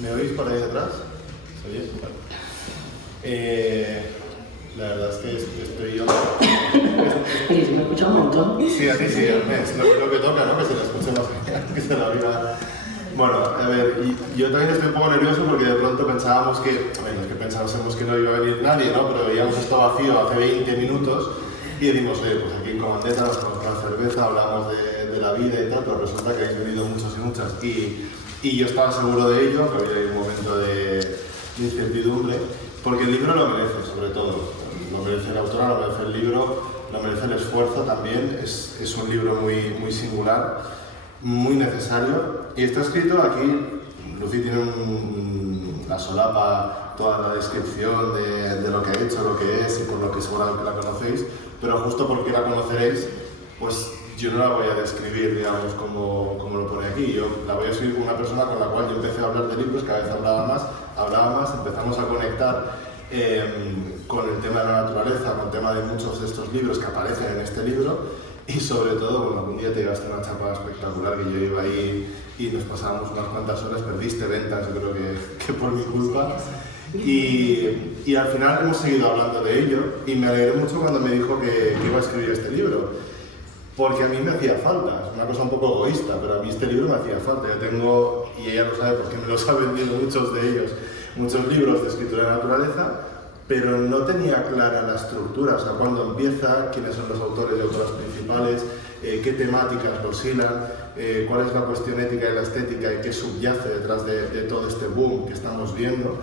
¿Me oís por ahí detrás? ¿Se oye? Vale. La verdad es que estoy yo... Oye, si me escucha un montón. Sí, a ti sí, es lo que toca, ¿no? Que se la escuche más que se la viva. Bueno, a ver, yo también estoy un poco nervioso porque de pronto pensábamos que no iba a venir nadie, ¿no? Pero veíamos esto vacío hace 20 minutos y decimos, pues aquí en Comandeta nos tomamos una cerveza, hablamos de la vida y tal, pero resulta que habéis venido muchos y muchas. Y yo estaba seguro de ello, que había un momento de incertidumbre, porque el libro lo merece, sobre todo. Lo merece la autora, lo merece el libro, lo merece el esfuerzo también. Es un libro muy singular, muy necesario. Y está escrito aquí, Lucy tiene la solapa, toda la descripción de lo que ha hecho, lo que es y por lo que seguramente la conocéis, pero justo porque la conoceréis, pues yo no la voy a describir, digamos, como lo pone aquí. Yo la voy a escribir con una persona con la cual yo empecé a hablar de libros, cada vez hablaba más, empezamos a conectar con el tema de la naturaleza, con el tema de muchos de estos libros que aparecen en este libro y sobre todo, bueno, un día te llevaste una chapa espectacular que yo iba ahí y nos pasábamos unas cuantas horas, perdiste ventas, yo creo que por mi culpa y al final hemos seguido hablando de ello y me alegré mucho cuando me dijo que iba a escribir este libro porque a mí me hacía falta, es una cosa un poco egoísta, pero a mí este libro me hacía falta. Yo tengo, y ella lo sabe porque me los ha vendido muchos de ellos, muchos libros de escritura de naturaleza, pero no tenía clara la estructura, o sea, cuándo empieza, quiénes son los autores y autoras principales, qué temáticas los hilan, cuál es la cuestión ética y la estética y qué subyace detrás de todo este boom que estamos viendo.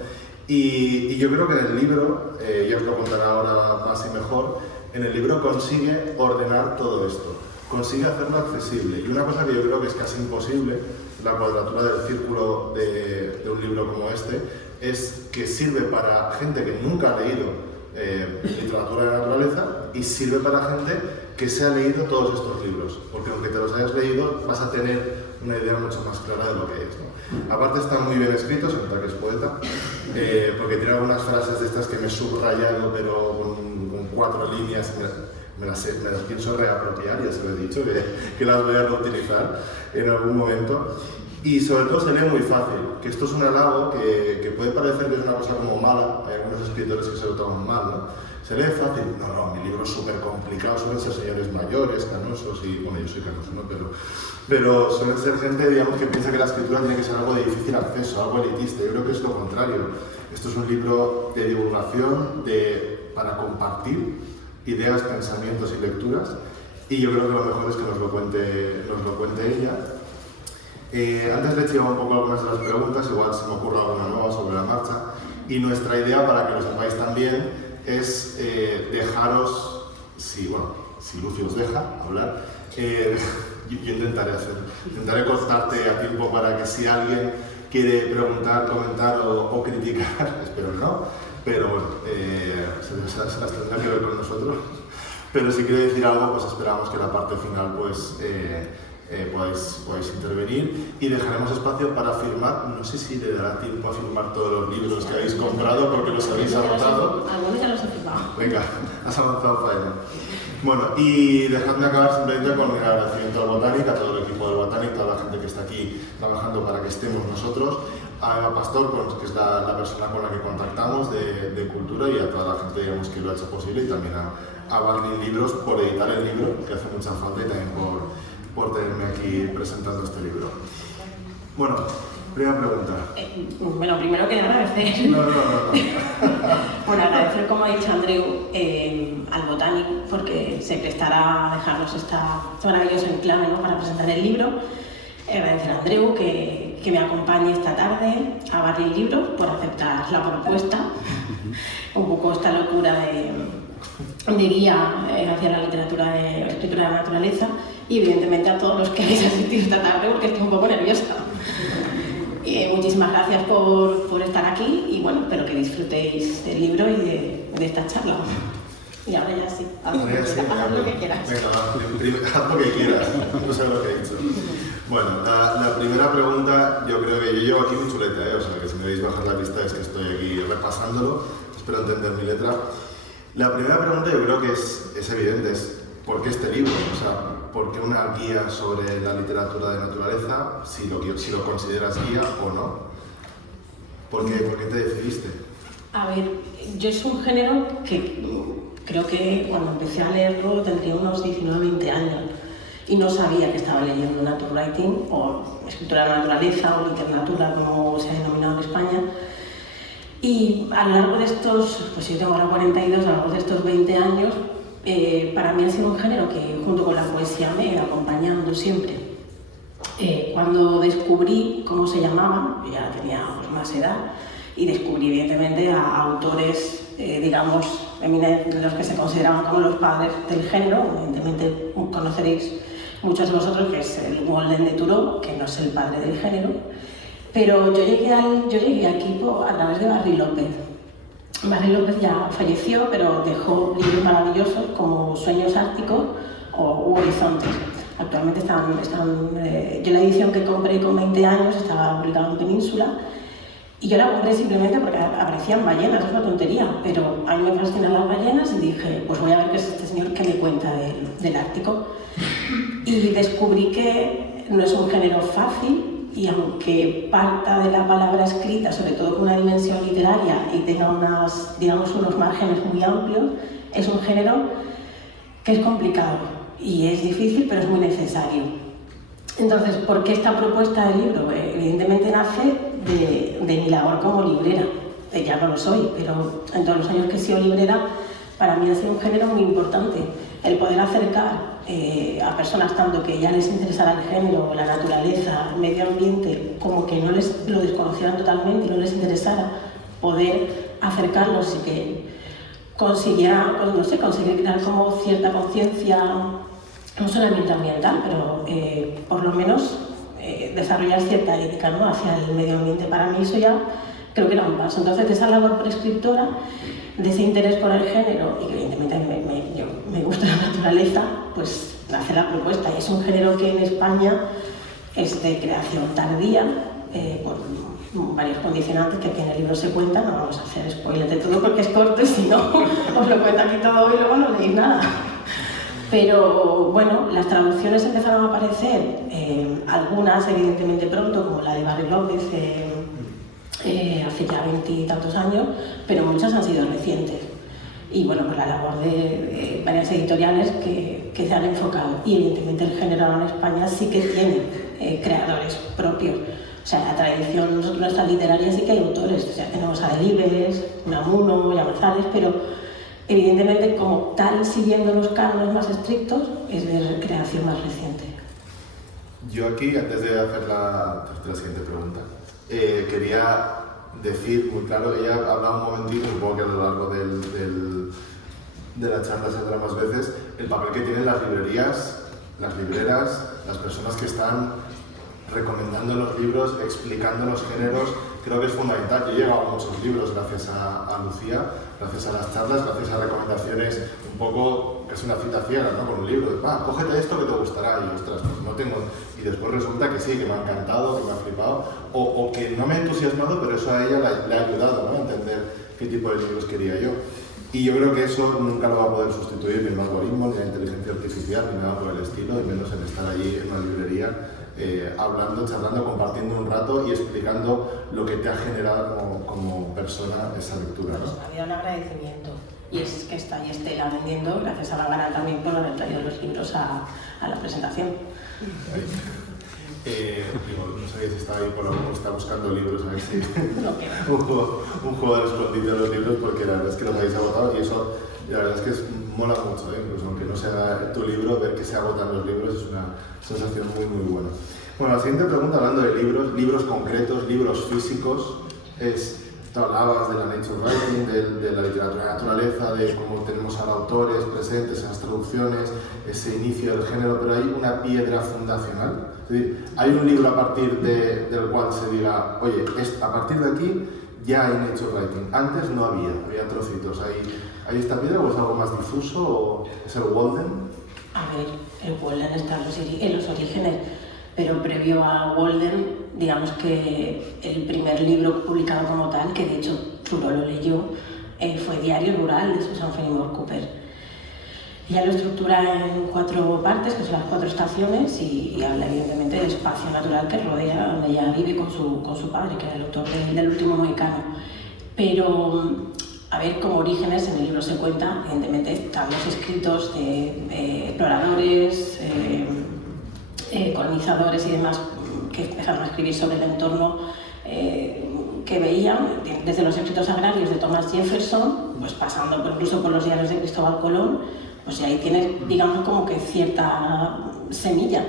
Y yo creo que en el libro, ya os lo contaré ahora más y mejor, en el libro consigue ordenar todo esto, consigue hacerlo accesible. Y una cosa que yo creo que es casi imposible, la cuadratura del círculo de un libro como este, es que sirve para gente que nunca ha leído literatura de naturaleza y sirve para gente que se ha leído todos estos libros, porque aunque te los hayas leído vas a tener una idea mucho más clara de lo que es, ¿no? Aparte está muy bien escrito, se nota que es poeta, porque tiene algunas frases de estas que me he subrayado, pero con 4 líneas, me las pienso reapropiar, ya se lo he dicho, que las voy a reutilizar en algún momento. Y sobre todo se lee muy fácil, que esto es un halago que puede parecer que es una cosa como mala, hay algunos escritores que se lo toman mal, ¿no? Se lee fácil, no, mi libro es súper complicado, suelen ser señores mayores, canosos, y bueno, yo soy canoso, ¿no? Pero suelen ser gente, digamos, que piensa que la escritura tiene que ser algo de difícil acceso, algo elitista. Yo creo que es lo contrario. Esto es un libro de divulgación, para compartir ideas, pensamientos y lecturas, y yo creo que lo mejor es que nos lo cuente ella. Antes le he echado un poco algunas de las preguntas, igual se me ocurre alguna nueva sobre la marcha, y nuestra idea, para que lo sepáis también, es dejaros, si Lucy os deja hablar, yo intentaré cortarte a tiempo para que si alguien quiere preguntar, comentar o criticar, espero que no, pero bueno, se las tendrá que ver con nosotros, pero si quiere decir algo, pues esperamos que la parte final pues podáis intervenir y dejaremos espacio para firmar. No sé si le dará tiempo a firmar todos los libros que habéis comprado porque los habéis anotado. Algunos ya los he firmado. Venga, has avanzado para ello. Bueno, y dejadme acabar simplemente con el agradecimiento al Botanic, a todo el equipo del Botanic, toda la gente que está aquí trabajando para que estemos nosotros, a Eva Pastor, que es la persona con la que contactamos de Cultura, y a toda la gente, digamos, que lo ha hecho posible, y también a Barney Libros por editar el libro, que hace mucha falta, y también por tenerme aquí presentando este libro. Bueno, primera pregunta. Bueno, primero que agradecer. No. Bueno, agradecer, como ha dicho Andreu, al Botanic, porque se prestará a dejarnos este maravilloso enclave, ¿no?, para presentar el libro. Agradecer a Andreu que me acompañe esta tarde, a Barney Libros por aceptar la propuesta. Un poco esta locura de guía hacia la escritura de la naturaleza, y evidentemente a todos los que habéis asistido esta tarde, porque estoy un poco nerviosa. Muchísimas gracias por estar aquí, y bueno, espero que disfrutéis del libro y de esta charla. Y ahora ya sí, haz lo que quieras. Venga, haz lo que quieras, no sé lo que he dicho. Bueno, la primera pregunta, yo creo que yo llevo aquí un chulete, o sea que si me veis bajar la vista es que estoy aquí repasándolo, espero entender mi letra. La primera pregunta yo creo que es evidente, es ¿por qué este libro? O sea, ¿por qué una guía sobre la literatura de naturaleza, si lo consideras guía o no? ¿Por qué te decidiste? A ver, yo es un género que creo que cuando empecé a leerlo tendría unos 19-20 años y no sabía que estaba leyendo Nature Writing o escritura de la naturaleza o literatura, como se ha denominado en España. Y a lo largo de estos, pues yo tengo ahora 42, a lo largo de estos 20 años, para mí ha sido un género que junto con la poesía me ha acompañado siempre. Cuando descubrí cómo se llamaba, yo ya tenía pues, más edad, y descubrí evidentemente a autores, digamos, eminentes, los que se consideraban como los padres del género. Evidentemente conoceréis muchos de vosotros que es el Walden de Thoreau, que no es el padre del género, pero yo llegué aquí a través de Barry López. Barry López ya falleció, pero dejó libros maravillosos como Sueños Árticos o Horizontes. Actualmente yo la edición que compré con 20 años estaba publicada en Península y yo la compré simplemente porque aparecían ballenas, es una tontería, pero a mí me fascinan las ballenas y dije, pues voy a ver qué es este señor que me cuenta del Ártico. Y descubrí que no es un género fácil y aunque parta de la palabra escrita, sobre todo con una dimensión literaria y tenga unos márgenes muy amplios, es un género que es complicado y es difícil, pero es muy necesario. Entonces, ¿por qué esta propuesta de libro? Evidentemente nace de mi labor como librera. Ya no lo soy, pero en todos los años que he sido librera, para mí ha sido un género muy importante. El poder acercar a personas tanto que ya les interesara el género, la naturaleza, el medio ambiente, como que no lo desconocieran totalmente y no les interesara, poder acercarlos y que consiguiera, pues no sé, conseguir crear como cierta conciencia, no solamente ambiental, pero por lo menos desarrollar cierta ética, ¿no?, hacia el medio ambiente. Para mí eso ya creo que era un paso. Entonces, de esa labor prescriptora, de ese interés por el género, y que evidentemente me gusta la naturaleza, pues nace la propuesta. Y es un género que en España es de creación tardía, por varios condicionantes que aquí en el libro se cuentan. No vamos a hacer spoiler de todo porque es corto y si no, os lo cuento aquí todo y luego no leéis nada. Pero bueno, las traducciones empezaron a aparecer, algunas evidentemente pronto, como la de Barry López, hace ya 20 y tantos años, pero muchas han sido recientes. Y bueno, pues la labor de varias editoriales que se han enfocado. Y evidentemente el género en España sí que tiene creadores propios. O sea, la tradición nuestra literaria sí que hay autores. O sea, tenemos a Delibes, Unamuno, Llamazares, pero evidentemente, como tal, siguiendo los cánones más estrictos, es de creación más reciente. Yo aquí, antes de hacer la siguiente pregunta, quería decir muy claro, ella ha hablado un momentito, supongo que a lo largo de la charla se hablará más veces, el papel que tienen las librerías, las libreras, las personas que están recomendando los libros, explicando los géneros. Creo que es fundamental. Yo he llegado a muchos libros gracias a Lucía, gracias a las charlas, gracias a recomendaciones un poco, que es una cita ciega, ¿no?, con un libro. Cógete esto que te gustará. Y ostras, pues no tengo. Y después resulta que sí, que me ha encantado, que me ha flipado, o que no me ha entusiasmado, pero eso a ella le ha ayudado, ¿no?, a entender qué tipo de libros quería yo. Y yo creo que eso nunca lo va a poder sustituir ni el algoritmo, ni la inteligencia artificial, ni nada por el estilo, y menos en estar allí en una librería hablando, charlando, compartiendo un rato y explicando lo que te ha generado como persona esa lectura, ¿no? Pues había un agradecimiento, y es que está ahí Estela vendiendo, gracias a Bárbara también por haber traído los libros a la presentación. No sabía si estaba ahí por lo menos, está buscando libros, a ver si No un juego de escondite de los libros, porque la verdad es que los habéis agotado y eso, la verdad es que mola mucho, incluso aunque no sea tu libro, ver que se agotan los libros es una sensación muy muy buena. Bueno, la siguiente pregunta, hablando de libros concretos, libros físicos, tú hablabas de la nature writing, de la literatura de la naturaleza, de cómo tenemos ahora autores presentes, esas traducciones, ese inicio del género, pero hay una piedra fundacional. Es decir, hay un libro a partir del cual se diga, oye, a partir de aquí ya hay nature writing. Antes no había trocitos. ¿Hay esta piedra o es algo más difuso o es el Walden? A ver, el Walden está en los orígenes, pero previo a Walden, digamos que el primer libro publicado como tal, que de hecho Thoreau lo leyó, fue Diario Rural de Susan Fenimore Cooper. Ella lo estructura en 4 partes, que son las 4 estaciones, y habla evidentemente del espacio natural que rodea donde ella vive con su padre, que era el autor del Último Mohicano. Pero, a ver, como orígenes, en el libro se cuenta, evidentemente, están los escritos de exploradores, colonizadores y demás, que empezaron a escribir sobre el entorno que veían, desde los escritos agrarios de Thomas Jefferson, pues pasando incluso por los diarios de Cristóbal Colón, pues ahí tienes, digamos, como que cierta semilla.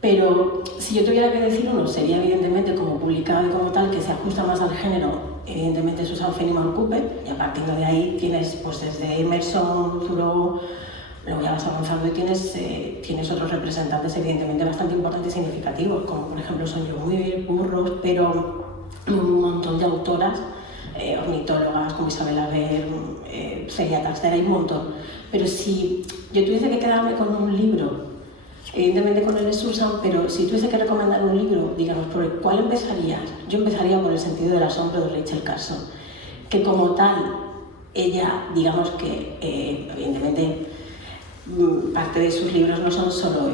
Pero si yo tuviera que decir uno, sería evidentemente como publicado y como tal, que se ajusta más al género, evidentemente Susan Fenimore Cooper, y a partir de ahí tienes pues desde Emerson, Thoreau, luego ya vas avanzando y tienes otros representantes evidentemente bastante importantes y significativos, como por ejemplo Sonja Muir, Burroughs, pero un montón de autoras, ornitólogas como Isabel Haber, Celia Taxter, hay un montón. Pero si yo tuviese que quedarme con un libro, evidentemente con el de Susan, pero si tuviese que recomendar un libro, digamos, ¿por el cuál empezarías? Yo empezaría por El sentido del asombro de Rachel Carson, que como tal, ella, digamos que, evidentemente, parte de sus libros no son solo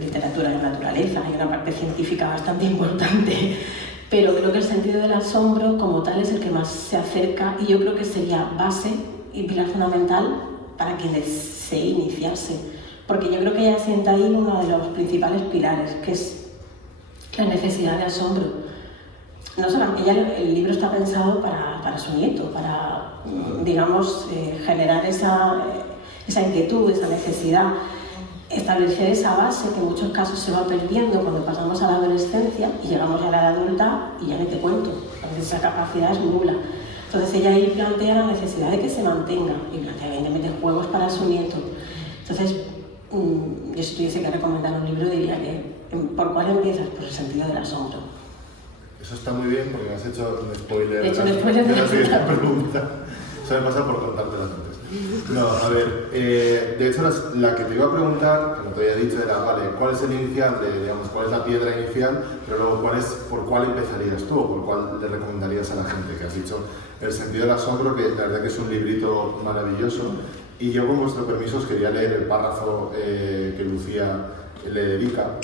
literatura de naturaleza, hay una parte científica bastante importante, pero creo que El sentido del asombro como tal es el que más se acerca y yo creo que sería base y pilar fundamental para quien desee iniciarse, porque yo creo que ella sienta ahí uno de los principales pilares, que es la necesidad de asombro. No solamente el libro está pensado para su nieto, para, digamos, generar esa inquietud, esa necesidad, establecer esa base que en muchos casos se va perdiendo cuando pasamos a la adolescencia y llegamos ya a la edad adulta y ya ni te cuento, entonces esa capacidad es nula. Entonces ella ahí plantea la necesidad de que se mantenga y plantea evidentemente juegos para su nieto. Entonces, yo si tuviese que recomendar un libro diría que ¿por cuál empiezas? Por El sentido del asombro. Eso está muy bien porque me has hecho un spoiler. He hecho un spoiler de la siguiente pregunta. Eso me pasa por contártela antes. No, a ver, de hecho la que te iba a preguntar, como te había dicho, era, vale, ¿cuál es el inicial, digamos, cuál es la piedra inicial? Pero luego, ¿por cuál empezarías tú o por cuál le recomendarías a la gente? Que has dicho El sentido del asombro, que la verdad que es un librito maravilloso. Y yo, con vuestro permiso, os quería leer el párrafo que Lucía le dedica.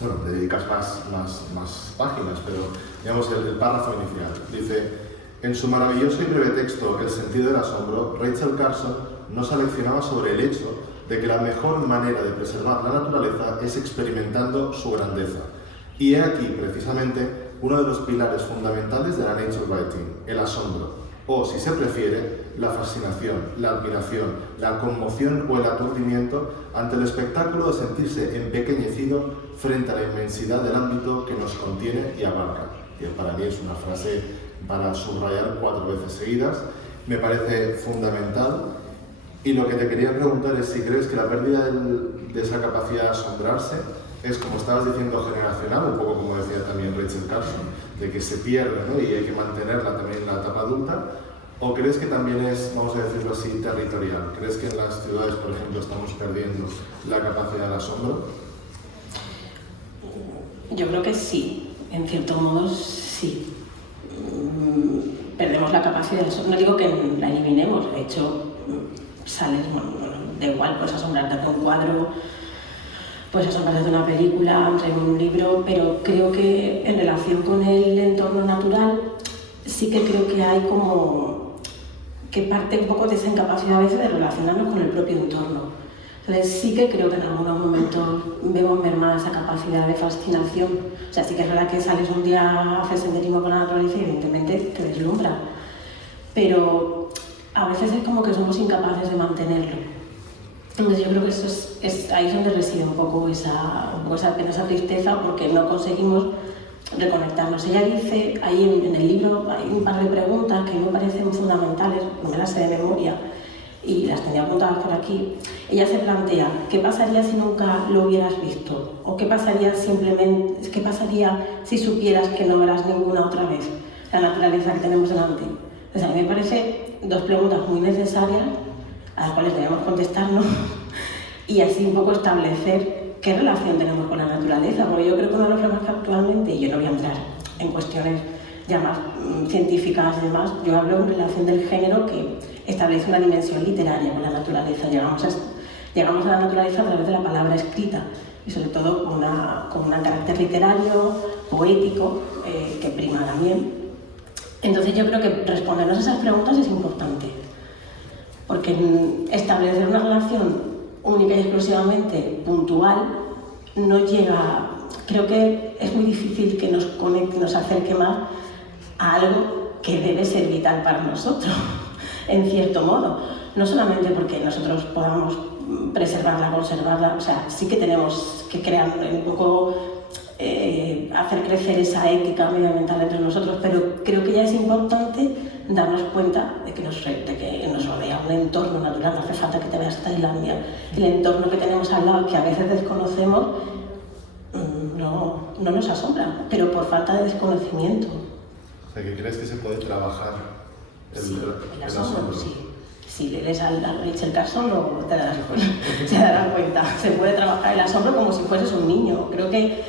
Bueno, le dedicas más páginas, pero digamos el párrafo inicial. Dice: en su maravilloso y breve texto El sentido del asombro, Rachel Carson nos aleccionaba sobre el hecho de que la mejor manera de preservar la naturaleza es experimentando su grandeza. Y he aquí, precisamente, uno de los pilares fundamentales de la nature writing, el asombro, o, si se prefiere, la fascinación, la admiración, la conmoción o el aturdimiento ante el espectáculo de sentirse empequeñecido frente a la inmensidad del ámbito que nos contiene y abarca. Que para mí es una frase para subrayar 4 veces seguidas, me parece fundamental. Y lo que te quería preguntar es si crees que la pérdida de esa capacidad de asombrarse es, como estabas diciendo, generacional, un poco como decía también Rachel Carson, de que se pierde, ¿no? Y hay que mantenerla también en la etapa adulta, o crees que también es, vamos a decirlo así, territorial. ¿Crees que en las ciudades, por ejemplo, estamos perdiendo la capacidad del asombro? Yo creo que sí, en cierto modo sí. Perdemos la capacidad de asombro, no digo que la eliminemos, de hecho sales, bueno, da igual, puedes asombrarte de un cuadro, puedes asombrarte de una película, de un libro, pero creo que en relación con el entorno natural sí que creo que hay como que parte un poco de esa incapacidad a veces de relacionarnos con el propio entorno. Entonces sí que creo que en algunos momentos vemos mermada esa capacidad de fascinación. O sea, sí que es verdad que sales un día a hacer senderismo con la naturaleza y evidentemente te deslumbra. Pero a veces es como que somos incapaces de mantenerlo. Entonces yo creo que eso es ahí es donde reside un poco esa pena, esa tristeza, porque no conseguimos reconectarnos. Ella dice, ahí en el libro hay un par de preguntas que me parecen fundamentales, no me las sé de memoria, y las tenía apuntadas por aquí. Ella se plantea, ¿qué pasaría si nunca lo hubieras visto? ¿O qué pasaría si supieras que no verás ninguna otra vez la naturaleza que tenemos delante? Entonces a mí me parece 2 preguntas muy necesarias a las cuales debemos contestarnos y así un poco establecer qué relación tenemos con la naturaleza, porque yo creo que uno de los problemas que actualmente, y yo no voy a entrar en cuestiones además científicas y demás, yo hablo en relación del género que establece una dimensión literaria con la naturaleza. Llegamos a la naturaleza a través de la palabra escrita y sobre todo con un carácter literario, poético, que prima también. Entonces yo creo que respondernos a esas preguntas es importante, porque establecer una relación única y exclusivamente puntual no llega. Creo que es muy difícil que nos conecte, nos acerque más a algo que debe ser vital para nosotros, en cierto modo. No solamente porque nosotros podamos preservarla, conservarla, o sea, sí que tenemos que crear un poco, hacer crecer esa ética medioambiental entre nosotros, pero creo que ya es importante darnos cuenta de que nos rodea un entorno natural. No hace falta que te veas a Tailandia, el entorno que tenemos al lado, que a veces desconocemos, no nos asombra, pero por falta de desconocimiento. O sea, ¿que crees que se puede trabajar el asombro? Sí. Si lees a Rachel Carson se darán cuenta. Se puede trabajar el asombro como si fueses un niño. Creo que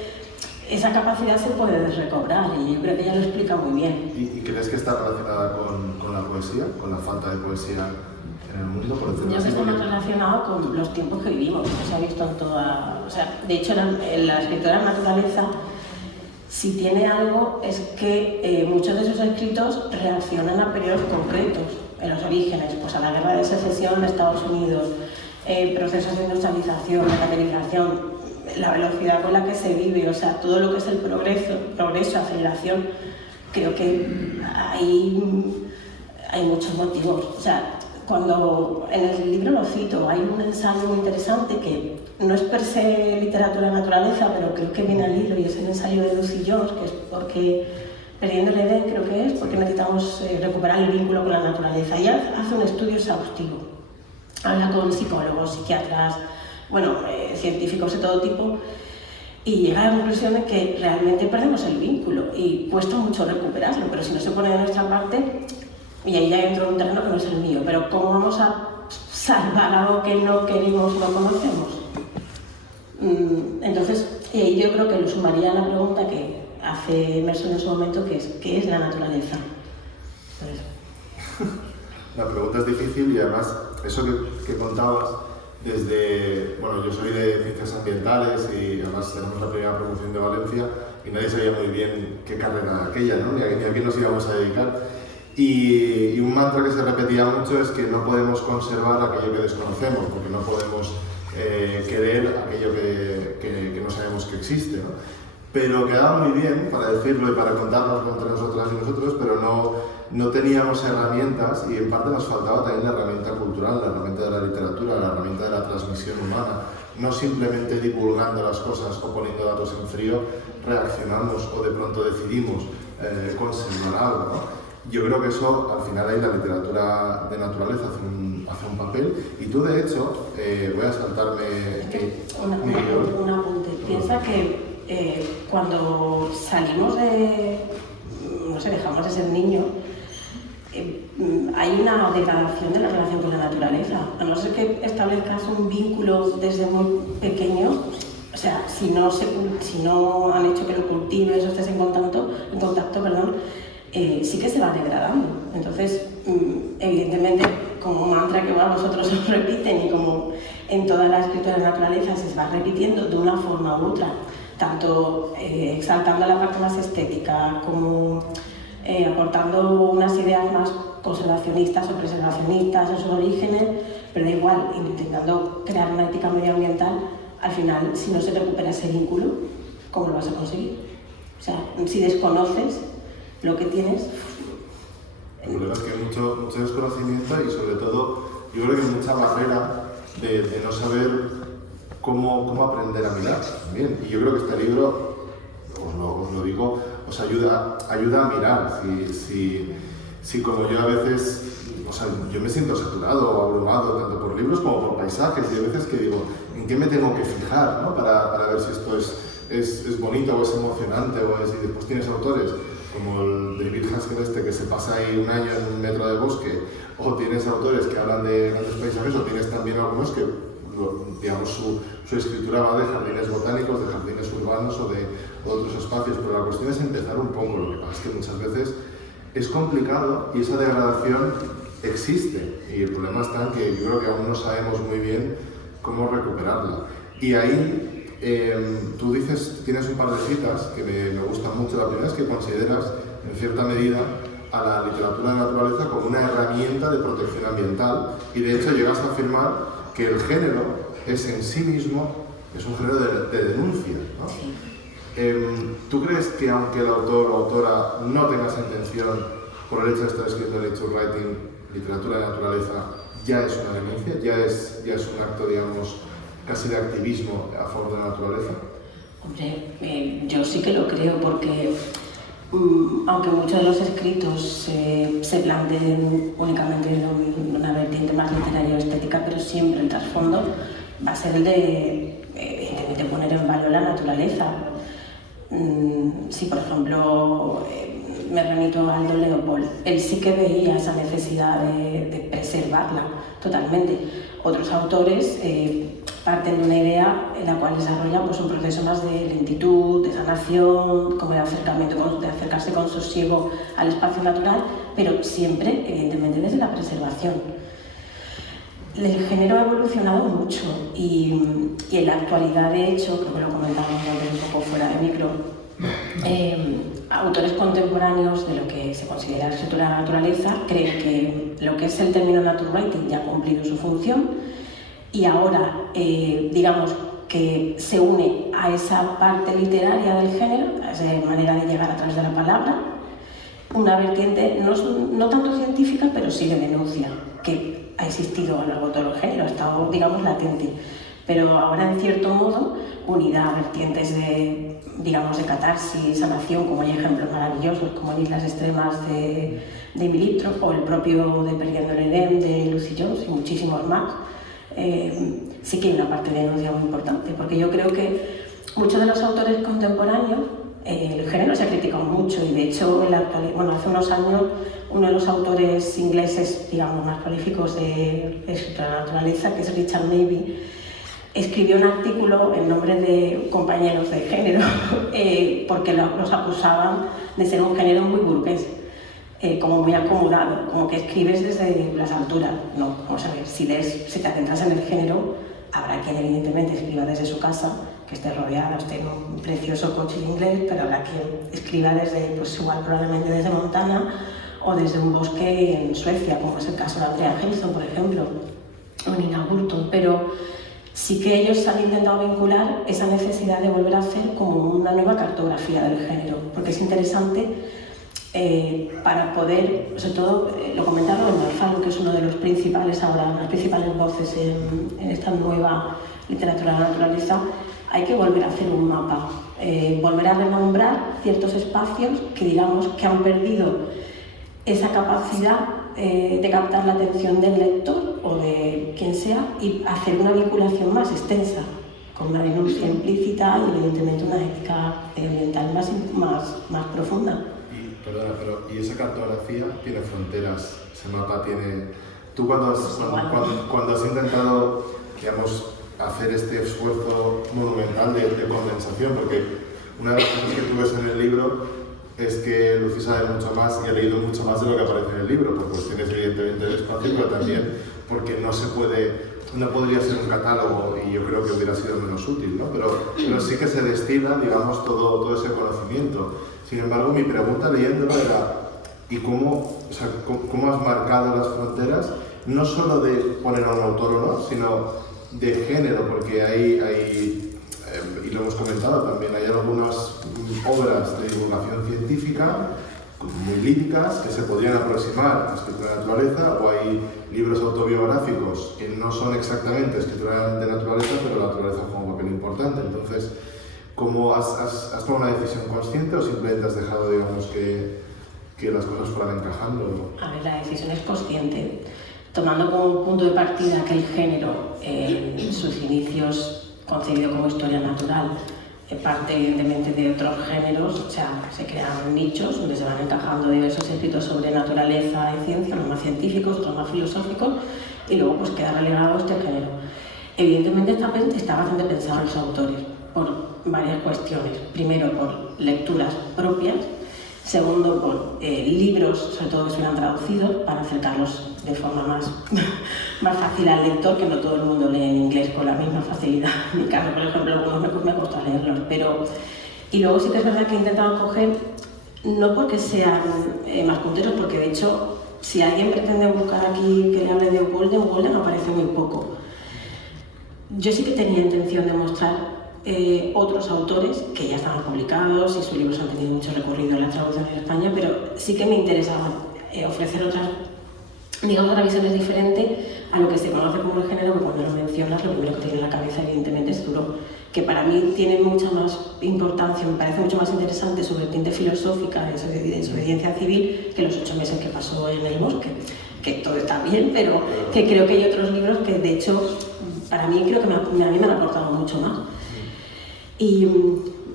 esa capacidad se puede recobrar y yo creo que ella lo explica muy bien. ¿Y crees que está relacionada con la poesía, con la falta de poesía en el mundo? Yo creo que está más relacionado con los tiempos que vivimos, que se ha visto en toda... O sea, de hecho, la escritora de naturaleza, si tiene algo, es que muchos de sus escritos reaccionan a periodos concretos, en los orígenes, pues a la guerra de secesión en Estados Unidos, procesos de industrialización, de materialización, la velocidad con la que se vive, o sea, todo lo que es el progreso, aceleración, creo que hay muchos motivos. O sea, cuando en el libro lo cito, hay un ensayo muy interesante que no es per se literatura de naturaleza, pero creo que viene al hilo, y es el ensayo de Lucy Jones, que es porque perdiendo el Edén, creo que es, porque necesitamos recuperar el vínculo con la naturaleza. Ella hace un estudio exhaustivo, habla con psicólogos, psiquiatras, científicos de todo tipo, y llega a la conclusión de que realmente perdemos el vínculo y cuesta mucho recuperarlo, pero si no se pone de nuestra parte, y ahí ya entro en un terreno que no es el mío, pero ¿cómo vamos a salvar algo que no queremos, no conocemos? Entonces, yo creo que lo sumaría a la pregunta que hace Emerson en su momento, que es ¿qué es la naturaleza? La pregunta es difícil y además eso que contabas desde... Bueno, yo soy de ciencias ambientales y además tenemos la primera promoción de Valencia y nadie sabía muy bien qué carrera era aquella, ¿no? Ni a qué nos íbamos a dedicar. Y un mantra que se repetía mucho es que no podemos conservar aquello que desconocemos, porque no podemos querer aquello que no sabemos que existe, ¿no? Pero quedaba muy bien para decirlo y para contarnos entre nosotras y nosotros, pero no teníamos herramientas y en parte nos faltaba también la herramienta cultural, la herramienta de la literatura, la herramienta de la transmisión humana. No simplemente divulgando las cosas o poniendo datos en frío, reaccionamos o de pronto decidimos conservar algo, ¿no? Yo creo que eso, al final, ahí la literatura de naturaleza hace un papel. Y tú, de hecho, voy a saltarme... Un apunte. Piensa que cuando salimos dejamos de ser niños, hay una degradación de la relación con la naturaleza. A no ser que establezcas un vínculo desde muy pequeño, o sea, si no han hecho que lo cultives o estés en contacto, sí que se va degradando. Entonces, evidentemente, como mantra que a vosotros os repiten y como en toda la escritura de naturaleza se va repitiendo de una forma u otra, tanto exaltando la parte más estética como aportando unas ideas más conservacionistas o preservacionistas en sus orígenes, pero da igual, intentando crear una ética medioambiental, al final, si no se recupera ese vínculo, ¿cómo lo vas a conseguir? O sea, si desconoces lo que tienes... El problema es que hay mucho desconocimiento y sobre todo, yo creo que hay mucha barrera de no saber cómo aprender a mirar también. Y yo creo que este libro, os lo digo, os ayuda a mirar. Si como yo a veces, o sea, yo me siento saturado o abrumado tanto por libros como por paisajes y hay veces que digo, ¿en qué me tengo que fijar, ¿no? para ver si esto es bonito o es emocionante y después tienes autores como el de David Haskell que se pasa ahí un año en un metro de bosque, o tienes autores que hablan de grandes paisajes, o tienes también algunos que, digamos, su escritura va de jardines botánicos, de jardines urbanos o de otros espacios, pero la cuestión es empezar un poco. Lo que pasa es que muchas veces es complicado y esa degradación existe. Y el problema está en que yo creo que aún no sabemos muy bien cómo recuperarla. Y ahí tú dices, tienes un par de citas que me gustan mucho. La primera es que consideras, en cierta medida, a la literatura de naturaleza como una herramienta de protección ambiental, y de hecho llegas a afirmar que el género es en sí mismo es un género de denuncia, ¿no? Sí. ¿Tú crees que aunque el autor o autora no tenga esa intención, por el hecho de estar escribiendo nature writing, literatura de naturaleza, ya es una denuncia, ya es un acto, digamos, casi de activismo a favor de la naturaleza? Hombre, yo sí que lo creo, porque aunque muchos de los escritos se planteen únicamente en una vertiente más literaria o estética, pero siempre el trasfondo va a ser el de, evidentemente, poner en valor la naturaleza. Si, por ejemplo, me remito a Aldo Leopold, él sí que veía esa necesidad de preservarla totalmente. Otros autores parten de una idea en la cual desarrollan pues, un proceso más de lentitud, de sanación, como de acercamiento, de acercarse con sosiego al espacio natural, pero siempre, evidentemente, desde la preservación. El género ha evolucionado mucho y en la actualidad, de hecho, creo que lo comentábamos antes un poco fuera de micro, autores contemporáneos de lo que se considera la escritura de la naturaleza creen que lo que es el término nature writing ya ha cumplido su función y ahora, digamos, que se une a esa parte literaria del género, a esa manera de llegar a través de la palabra, una vertiente no tanto científica, pero sí de denuncia, que ha existido a lo largo de todo el género, ha estado, digamos, latente, pero ahora, en cierto modo, unida a vertientes de, digamos, de catarsis, sanación, como hay ejemplos maravillosos, como en Islas Extremas de Emily Trop, o el propio de Perdiendo el Edén de Lucy Jones y muchísimos más. Sí que hay una parte de denuncia muy importante, porque yo creo que muchos de los autores contemporáneos, el género se ha criticado mucho y de hecho en la actualidad, bueno, hace unos años uno de los autores ingleses, digamos, más prolíficos de escritura de la naturaleza, que es Richard Mabey, escribió un artículo en nombre de compañeros de género porque los acusaban de ser un género muy burgués, como muy acomodado, como que escribes desde las alturas. No, vamos a ver, si te centras en el género, habrá quien evidentemente escriba desde su casa, que esté rodeado, esté en un precioso coche inglés, pero habrá quien escriba desde, pues igual probablemente desde Montana o desde un bosque en Suecia, como es el caso de Andrea Hillson, por ejemplo, o Nina Burton, pero sí que ellos han intentado vincular esa necesidad de volver a hacer como una nueva cartografía del género, porque es interesante para poder, sobre todo, lo comentaba Robert Malthus, que es uno de los principales ahora, las principales voces en esta nueva literatura de la naturaleza. Hay que volver a hacer un mapa, volver a renombrar ciertos espacios que digamos que han perdido esa capacidad de captar la atención del lector o de quien sea y hacer una vinculación más extensa, con una denuncia implícita y evidentemente una ética ambiental más profunda. Perdona, pero ¿y esa cartografía tiene fronteras? Ese mapa tiene... Tú cuando has intentado, digamos, hacer este esfuerzo monumental de condensación, porque una de las cosas que tú ves en el libro es que Lucy sabe mucho más y ha leído mucho más de lo que aparece en el libro, por cuestiones evidentemente de espacio, pero también porque no podría ser un catálogo y yo creo que hubiera sido menos útil, ¿no? Pero sí que se destila, digamos, todo ese conocimiento. Sin embargo, mi pregunta leyéndolo era, ¿y cómo has marcado las fronteras? No solo de poner a un autor o no, sino de género, porque hay y lo hemos comentado también, hay algunas obras de divulgación científica muy líricas que se podrían aproximar a la escritura de naturaleza, o hay libros autobiográficos que no son exactamente escritura de naturaleza, pero la naturaleza juega un papel importante. Entonces, ¿cómo has tomado una decisión consciente o simplemente has dejado, digamos, que las cosas fueran encajando? A ver, la decisión es consciente, tomando como punto de partida que el género en sus inicios concebido como historia natural parte evidentemente de otros géneros, o sea, se crean nichos donde se van encajando diversos escritos sobre naturaleza y ciencia, unos más científicos, otros más filosóficos, y luego pues queda relegado este género. Evidentemente está bastante pensado en los autores, por varias cuestiones. Primero, por lecturas propias Segundo, bueno, libros, sobre todo que estuvieran traducidos, para acercarlos de forma más fácil al lector, que no todo el mundo lee en inglés con la misma facilidad. En mi caso, por ejemplo, algunos me cuesta leerlos, pero... Y luego sí que es verdad que he intentado coger, no porque sean más punteros, porque de hecho, si alguien pretende buscar aquí que le hable de Golden aparece muy poco. Yo sí que tenía intención de mostrar otros autores que ya estaban publicados y sus libros han tenido mucho recorrido en la traducción en España, pero sí que me interesaba ofrecer otras visiones diferentes a lo que se conoce como el género, que cuando lo mencionas lo primero que te viene a la cabeza evidentemente es duro, que para mí tiene mucha más importancia, me parece mucho más interesante su vertiente filosófica de desobediencia civil que los 8 meses que pasó en el bosque, que todo está bien, pero que creo que hay otros libros que de hecho para mí creo que a mí me han aportado mucho más. Y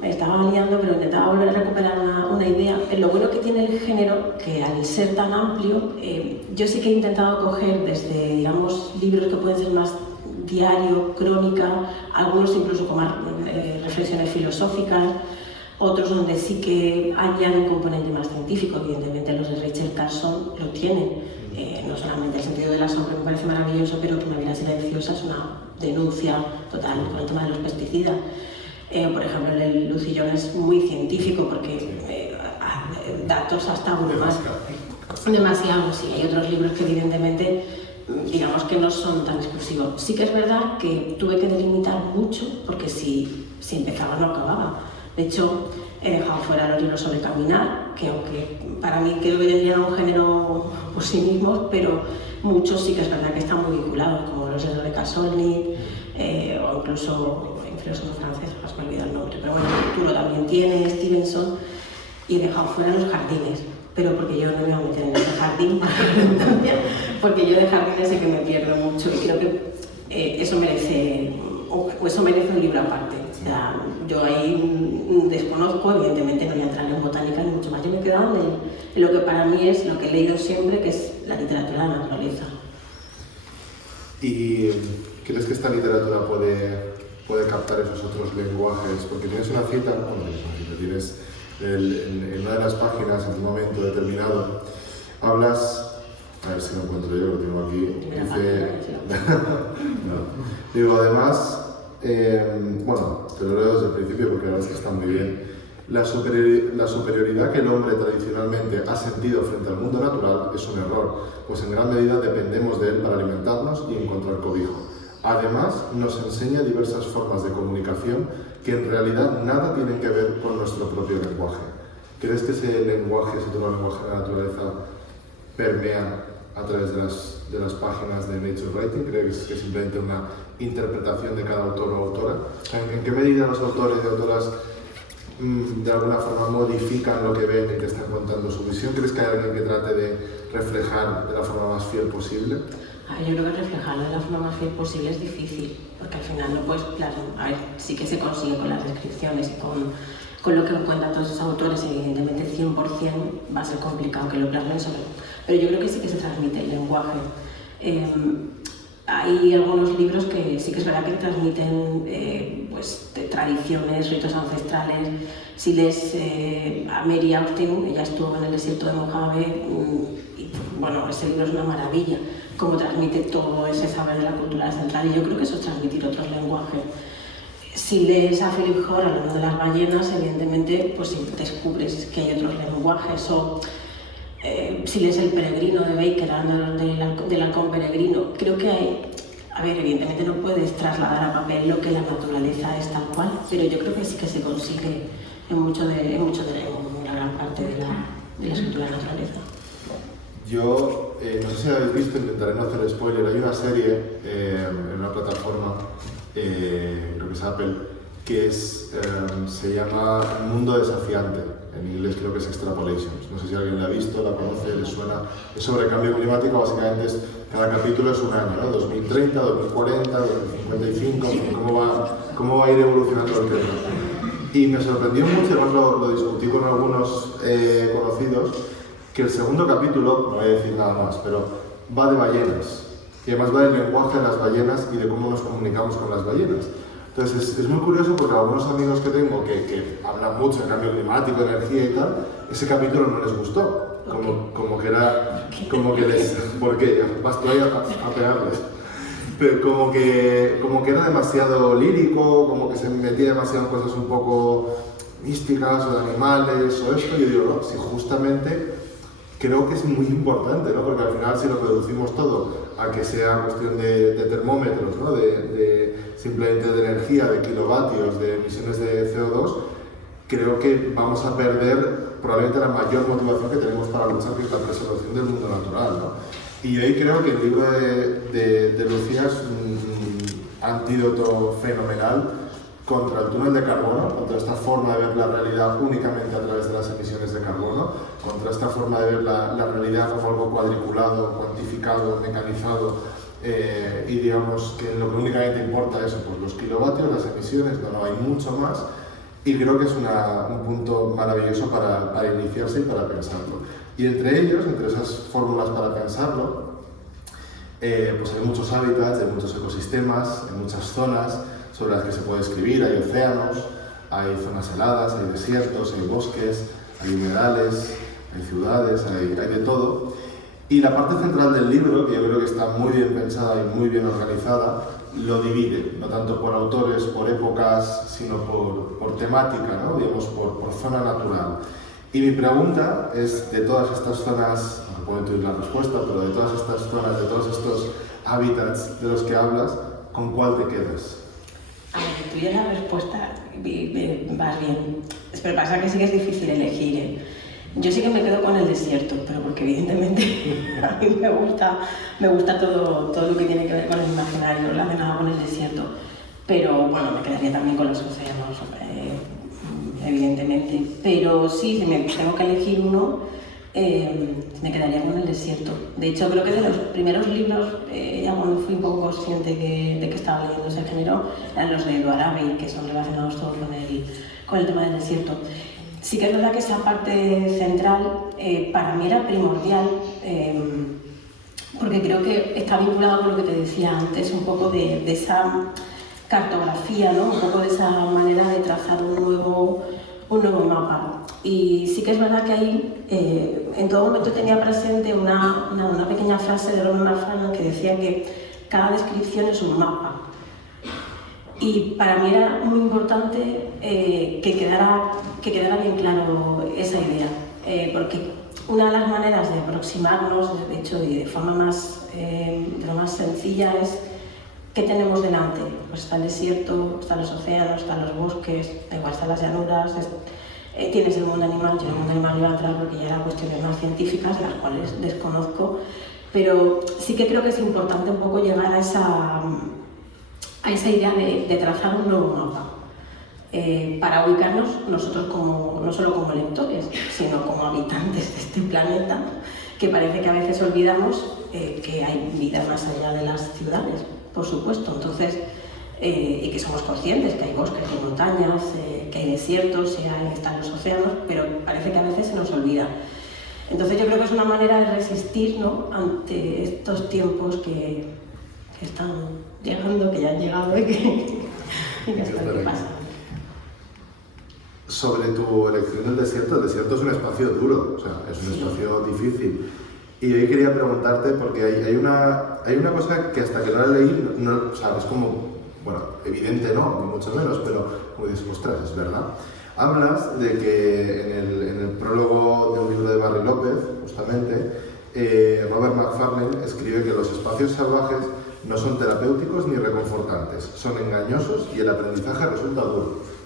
me estaba liando, pero intentaba volver a recuperar una idea. Lo bueno que tiene el género, que al ser tan amplio, yo sí que he intentado coger desde, digamos, libros que pueden ser más diario, crónica, algunos incluso con más reflexiones filosóficas, otros donde sí que añade un componente más científico. Evidentemente los de Rachel Carson lo tienen, no solamente el sentido de la sombra me parece maravilloso, pero que una vida silenciosa es una denuncia total con el tema de los pesticidas. Por ejemplo, el de Lucillón es muy científico porque datos hasta abrumas demasiado. Sí, hay otros libros que evidentemente digamos que no son tan exclusivos. Sí que es verdad que tuve que delimitar mucho porque si empezaba no acababa. De hecho, he dejado fuera los libros sobre caminar, que aunque para mí creo que tendrían un género por sí mismos, pero muchos sí que es verdad que están muy vinculados, como los de Casolni o incluso filósofo francés, me he olvidado el nombre, pero bueno, Arturo también tiene, Stevenson, y he dejado fuera los jardines, pero porque yo no me voy a meter en ese jardín, porque yo de jardines sé que me pierdo mucho y creo que eso merece un libro aparte. O sea, yo ahí desconozco, evidentemente no voy a entrar en botánica ni mucho más, yo me he quedado en lo que para mí es lo que he leído siempre, que es la literatura de la naturaleza. ¿Y crees que esta literatura puede captar esos otros lenguajes? Porque tienes una cita, tienes en una de las páginas, en un momento determinado, hablas, a ver si lo encuentro yo, lo tengo aquí, dice... no. Digo, además, bueno, te lo leo desde el principio porque la verdad es que está muy bien. La superioridad que el hombre tradicionalmente ha sentido frente al mundo natural es un error, pues en gran medida dependemos de él para alimentarnos y encontrar cobijo. Además, nos enseña diversas formas de comunicación que en realidad nada tienen que ver con nuestro propio lenguaje. ¿Crees que ese lenguaje, ese tono lenguaje de la naturaleza, permea a través de las páginas de Nature Writing? ¿Crees que es simplemente una interpretación de cada autor o autora? ¿En qué medida los autores y autoras de alguna forma modifican lo que ven y te están contando su visión? ¿Crees que hay alguien que trate de reflejar de la forma más fiel posible? Yo creo que reflejarlo de la forma más fiel posible es difícil, porque al final no puedes plasmar. A ver, sí que se consigue con las descripciones y con lo que cuentan todos esos autores, evidentemente 100% va a ser complicado que lo plasmen sobre. Pero yo creo que sí que se transmite el lenguaje. Hay algunos libros que sí que es verdad que transmiten pues, tradiciones, ritos ancestrales. Si lees a Mary Austin, ella estuvo en el desierto de Mojave, y bueno, ese libro es una maravilla, cómo transmite todo ese saber de la cultura central, y yo creo que eso es transmitir otros lenguajes. Si lees a Philip Hoare hablando de las ballenas, evidentemente pues descubres que hay otros lenguajes, o si lees El peregrino de Baker hablando del halcón peregrino, creo que hay, a ver, evidentemente no puedes trasladar a papel lo que la naturaleza es tal cual, pero yo creo que sí que se consigue en la gran parte de la escritura de la naturaleza. Yo, no sé si habéis visto, intentaré no hacer spoiler, hay una serie en una plataforma, creo que es Apple, que se llama Mundo Desafiante, en inglés creo que es Extrapolations. No sé si alguien la ha visto, la conoce, le suena. Es sobre cambio climático, básicamente cada capítulo es un año, ¿no? 2030, 2040, 2055, cómo va a ir evolucionando el tema. Y me sorprendió mucho, además lo discutí con algunos conocidos, que el segundo capítulo, no voy a decir nada más, pero va de ballenas. Y además va del lenguaje de las ballenas y de cómo nos comunicamos con las ballenas. Entonces es muy curioso porque algunos amigos que tengo que hablan mucho de cambio climático, energía y tal, ese capítulo no les gustó, como que era, como que les, porque vas tú ahí a pegarles, pero como que era demasiado lírico, como que se metía demasiado en cosas un poco místicas o de animales o esto, y yo digo, no, si justamente creo que es muy importante, ¿no? Porque al final si lo reducimos todo a que sea cuestión de termómetros, ¿no? Simplemente de energía, de kilovatios, de emisiones de CO2, creo que vamos a perder probablemente la mayor motivación que tenemos para luchar, que es la preservación del mundo natural, ¿no? Y ahí creo que el libro de Lucía es un antídoto fenomenal contra el túnel de carbono, contra esta forma de ver la realidad únicamente a través de las emisiones de carbono, contra esta forma de ver la realidad como algo cuadriculado, cuantificado, mecanizado, y digamos que lo que únicamente importa es pues, los kilovatios, las emisiones, no hay mucho más, y creo que es un punto maravilloso para iniciarse y para pensarlo. Y entre ellos, entre esas fórmulas para pensarlo, pues hay muchos hábitats, hay muchos ecosistemas, hay muchas zonas sobre las que se puede escribir, hay océanos, hay zonas heladas, hay desiertos, hay bosques, hay humedales, hay ciudades, hay de todo. Y la parte central del libro, que yo creo que está muy bien pensada y muy bien organizada, lo divide, no tanto por autores, por épocas, sino por temática, ¿no? Digamos, por zona natural. Y mi pregunta es, de todas estas zonas, no puedo intuir la respuesta, pero de todas estas zonas, de todos estos hábitats de los que hablas, ¿con cuál te quedas? A ver, tú ya la respuesta vas bien. Pero pasa que sí que es difícil elegir, ¿eh? Yo sí que me quedo con el desierto, pero porque evidentemente a mí me gusta todo lo que tiene que ver con el imaginario relacionado con el desierto. Pero bueno, me quedaría también con los océanos, evidentemente. Pero sí, si me tengo que elegir uno, me quedaría con el desierto. De hecho, creo que de los primeros libros, ya cuando fui un poco consciente de que estaba leyendo ese género, eran los de Edward Abbey, que son relacionados todos con el tema del desierto. Sí que es verdad que esa parte central para mí era primordial, porque creo que está vinculado con lo que te decía antes, un poco de esa cartografía, ¿no? Un poco de esa manera de trazar un nuevo mapa. Y sí que es verdad que ahí en todo momento tenía presente una pequeña frase de Ron O'Nafana que decía que cada descripción es un mapa. Y para mí era muy importante que quedara bien claro esa idea, porque una de las maneras de aproximarnos, de hecho, y de forma de lo más sencilla, es ¿qué tenemos delante? Pues está el desierto, están los océanos, están los bosques, da igual, están las llanuras, tienes el mundo animal. Yo el mundo animal iba a entrar porque ya eran cuestiones más científicas, las cuales desconozco, pero sí que creo que es importante un poco llegar a esa idea de trazar un nuevo mapa, para ubicarnos nosotros no solo como lectores, sino como habitantes de este planeta, que parece que a veces olvidamos que hay vida más allá de las ciudades, por supuesto. Entonces, y que somos conscientes que hay bosques, que hay montañas, que hay desiertos, están los océanos, pero parece que a veces se nos olvida. Entonces yo creo que es una manera de resistir, ¿no?, ante estos tiempos que están llegando, que ya han llegado y que hasta que pasan. Sobre tu elección del desierto, el desierto es un espacio duro, o sea, es un espacio difícil. Y hoy quería preguntarte, porque hay una cosa que hasta que no la leí, no, o sea, es como, bueno, evidente no, ni mucho menos, pero como dices, ostras, es verdad. Hablas de que en el prólogo de un libro de Barry López, justamente, Robert McFarlane escribe que los espacios salvajes no son terapéuticos ni reconfortantes, son engañosos y el aprendizaje resulta duro.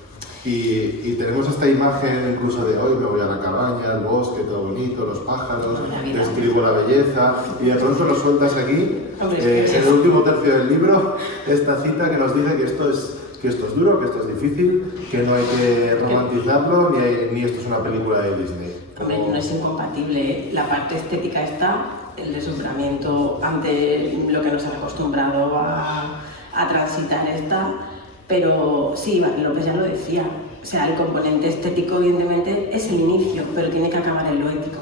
Y tenemos esta imagen incluso de hoy, me voy a la cabaña, el bosque, todo bonito, los pájaros, describo la belleza, y de pronto lo sueltas aquí, en el último tercio del libro, esta cita que nos dice que esto es duro, que esto es difícil, que no hay que romantizarlo, ni esto es una película de Disney. Hombre, no es incompatible. La parte estética está, el deslumbramiento ante lo que nos han acostumbrado a transitar está, pero sí, Barry López ya lo decía, o sea, el componente estético evidentemente es el inicio, pero tiene que acabar en lo ético.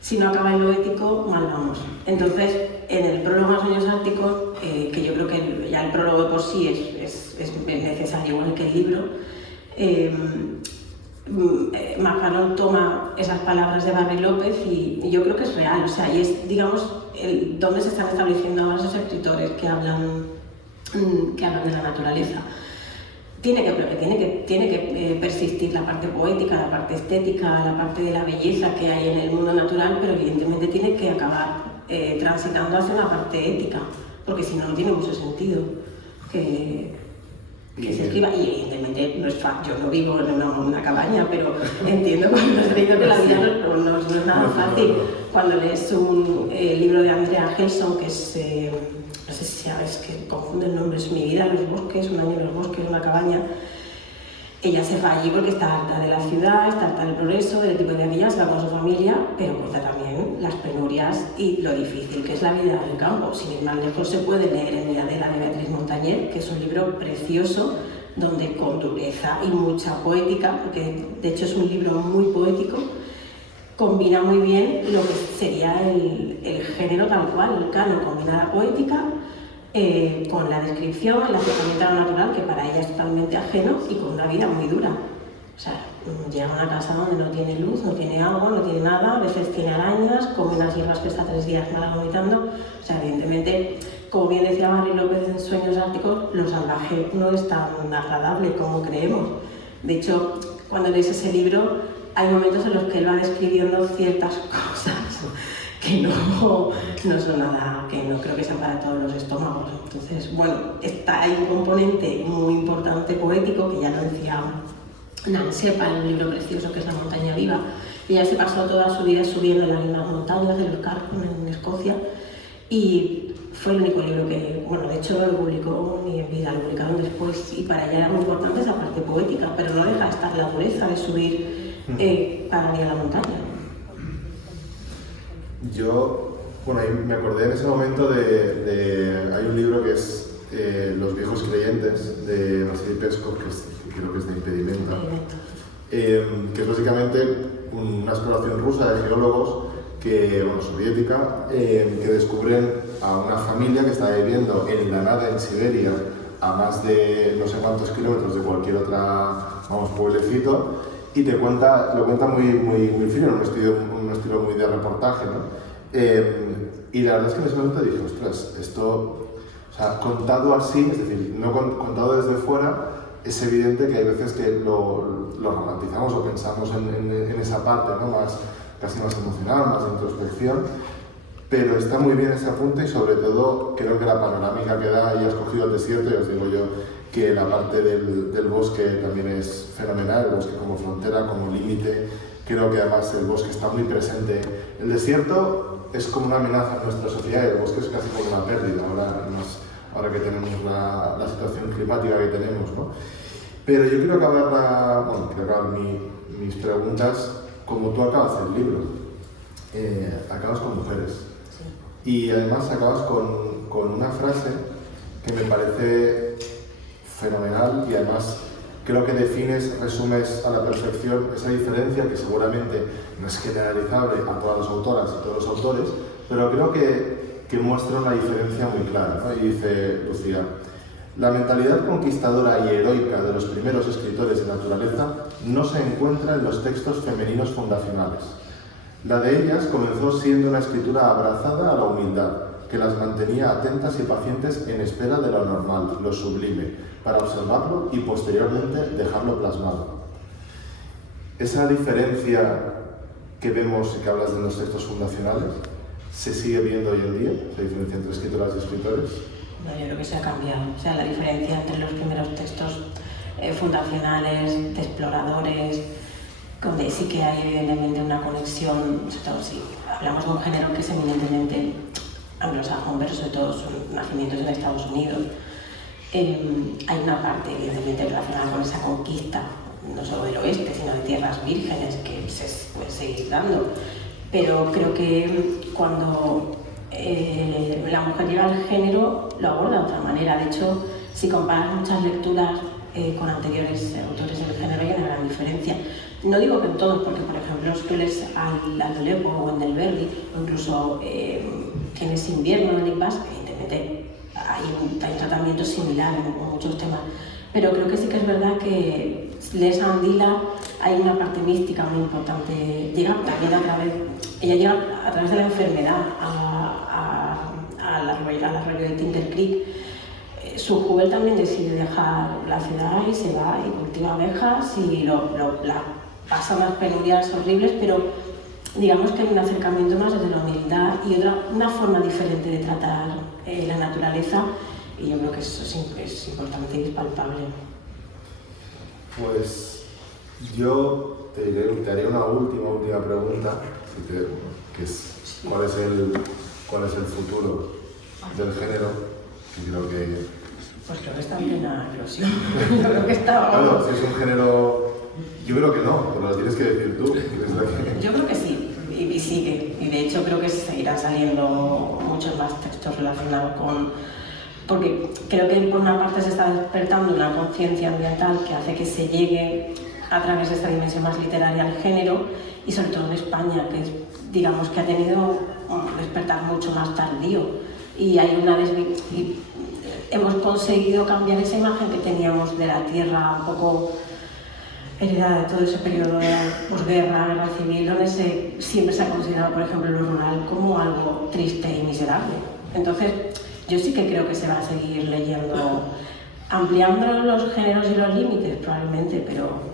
Si no acaba en lo ético, mal vamos. Entonces, en el prólogo a los sueños árticos, que yo creo que ya el prólogo por sí es necesario, igual que el libro, McFarlane toma esas palabras de Barry López y yo creo que es real, o sea, y es, digamos, dónde se están estableciendo ahora esos escritores que hablan de la naturaleza. Tiene que persistir la parte poética, la parte estética, la parte de la belleza que hay en el mundo natural, pero evidentemente tiene que acabar transitando hacia una parte ética, porque si no, no tiene mucho sentido que se escriba. Y evidentemente no es fácil, yo no vivo en una cabaña, pero entiendo cuando has leído que la vida no es nada fácil. Cuando lees un libro de Andrea Gelson, que es, no sé si sabes, que confunde el nombre, es Mi vida en los bosques, un año en los bosques, una cabaña. Ella se va allí porque está harta de la ciudad, está harta del progreso, del tipo de vida, se va con su familia, pero cuenta también las penurias y lo difícil que es la vida en el campo. Sin ir más lejos, se puede leer en Miradela de Beatriz Montañer, que es un libro precioso, donde con dureza y mucha poética, porque de hecho es un libro muy poético, combina muy bien lo que sería el género tal cual, el canon, combina la poética con la descripción, el acercamiento a lo natural, que para ella es totalmente ajeno, y con una vida muy dura. O sea, llega a una casa donde no tiene luz, no tiene agua, no tiene nada, a veces tiene arañas, come unas hierbas que está 3 días mala vomitando. O sea, evidentemente, como bien decía Barry López en Sueños Árticos, lo salvaje no es tan agradable como creemos. De hecho, cuando lees ese libro, hay momentos en los que él va describiendo ciertas cosas que no son nada, que no creo que sean para todos los estómagos. Entonces, bueno, hay un componente muy importante poético, que ya lo decía Nancy Sepa en un libro precioso que es La montaña viva. Ella se pasó toda su vida subiendo en las mismas montañas de los Carcon en Escocia, y fue el único libro que, bueno, de hecho no lo publicó ni en vida, lo publicaron después, y para ella era muy importante esa parte poética, pero no deja de estar la dureza de subir cada día a la montaña. Yo, bueno, ahí me acordé en ese momento hay un libro que es Los viejos creyentes, de Vasily Peskov, que creo que es de Impedimenta, que es básicamente una exploración rusa de geólogos soviética, que descubren a una familia que está viviendo en la nada en Siberia, a más de no sé cuántos kilómetros de cualquier otra, pueblecito, y lo cuenta muy fino, en un estilo muy de reportaje, ¿no? Y la verdad es que en ese momento dije, ostras, esto, o sea, contado así, es decir, no contado desde fuera, es evidente que hay veces que lo romantizamos o pensamos en esa parte, ¿no? Casi más emocional, más de introspección, pero está muy bien ese apunte y sobre todo creo que la panorámica que da, y has cogido el desierto, y os digo yo que la parte del bosque también es fenomenal, el bosque como frontera, como límite. Creo que además el bosque está muy presente. El desierto es como una amenaza en nuestra sociedad y el bosque es casi como una pérdida, ahora que tenemos la situación climática que tenemos, ¿no? Pero yo quiero acabar mis preguntas como tú acabas el libro. Acabas con mujeres. Sí. Y además acabas con una frase que me parece fenomenal y además creo que resumes a la perfección esa diferencia que seguramente no es generalizable a todas las autoras y todos los autores, pero creo que muestra una diferencia muy clara, ¿no? Y dice Lucía: la mentalidad conquistadora y heroica de los primeros escritores de naturaleza no se encuentra en los textos femeninos fundacionales. La de ellas comenzó siendo una escritura abrazada a la humildad, que las mantenía atentas y pacientes en espera de lo normal, lo sublime, para observarlo y posteriormente dejarlo plasmado. Esa diferencia que vemos y que hablas de los textos fundacionales, ¿se sigue viendo hoy en día? ¿La diferencia entre escritoras y escritores? No, yo creo que se ha cambiado. O sea, la diferencia entre los primeros textos fundacionales, de exploradores, donde sí que hay evidentemente una conexión, sobre todo si hablamos de un género que es eminentemente anglosajón, pero sobre todo son nacimientos en Estados Unidos. Hay una parte evidentemente relacionada con esa conquista, no solo del oeste, sino de tierras vírgenes, que se puede seguir dando. Pero creo que cuando la mujer llega al género, lo aborda de otra manera. De hecho, si comparas muchas lecturas con anteriores autores del género, hay una gran diferencia. No digo que en todos, porque por ejemplo, si tú lees al Lepo o en Del Verdi, o incluso tienes Invierno de Nick Bass, evidentemente hay un tratamiento similar en muchos temas. Pero creo que sí que es verdad que lees a Andila, hay una parte mística muy importante. Llega también ella llega a través de la enfermedad al arroyo de Tinker Creek. Su juventud también decide dejar la ciudad y se va y cultiva abejas y la pasa unas penurias horribles, pero digamos que hay un acercamiento más desde la humildad y una forma diferente de tratar la naturaleza, y yo creo que eso es importante y es palpable. Pues yo te haría una última pregunta, que es ¿cuál es el futuro del género? Y creo que... Pues creo que está en plena erosión. Yo creo que está... Bueno, si es un género... Yo creo que no, pero lo tienes que decir tú. Yo creo que sí, y sigue. Y de hecho creo que seguirán saliendo muchos más textos relacionados con... Porque creo que por una parte se está despertando una conciencia ambiental que hace que se llegue a través de esta dimensión más literaria al género, y sobre todo en España, que digamos que ha tenido un despertar mucho más tardío. Y hay hemos conseguido cambiar esa imagen que teníamos de la tierra un poco heredada de todo ese periodo de posguerra, guerra civil, donde siempre se ha considerado, por ejemplo, lo rural como algo triste y miserable. Entonces, yo sí que creo que se va a seguir leyendo, ampliando los géneros y los límites probablemente, pero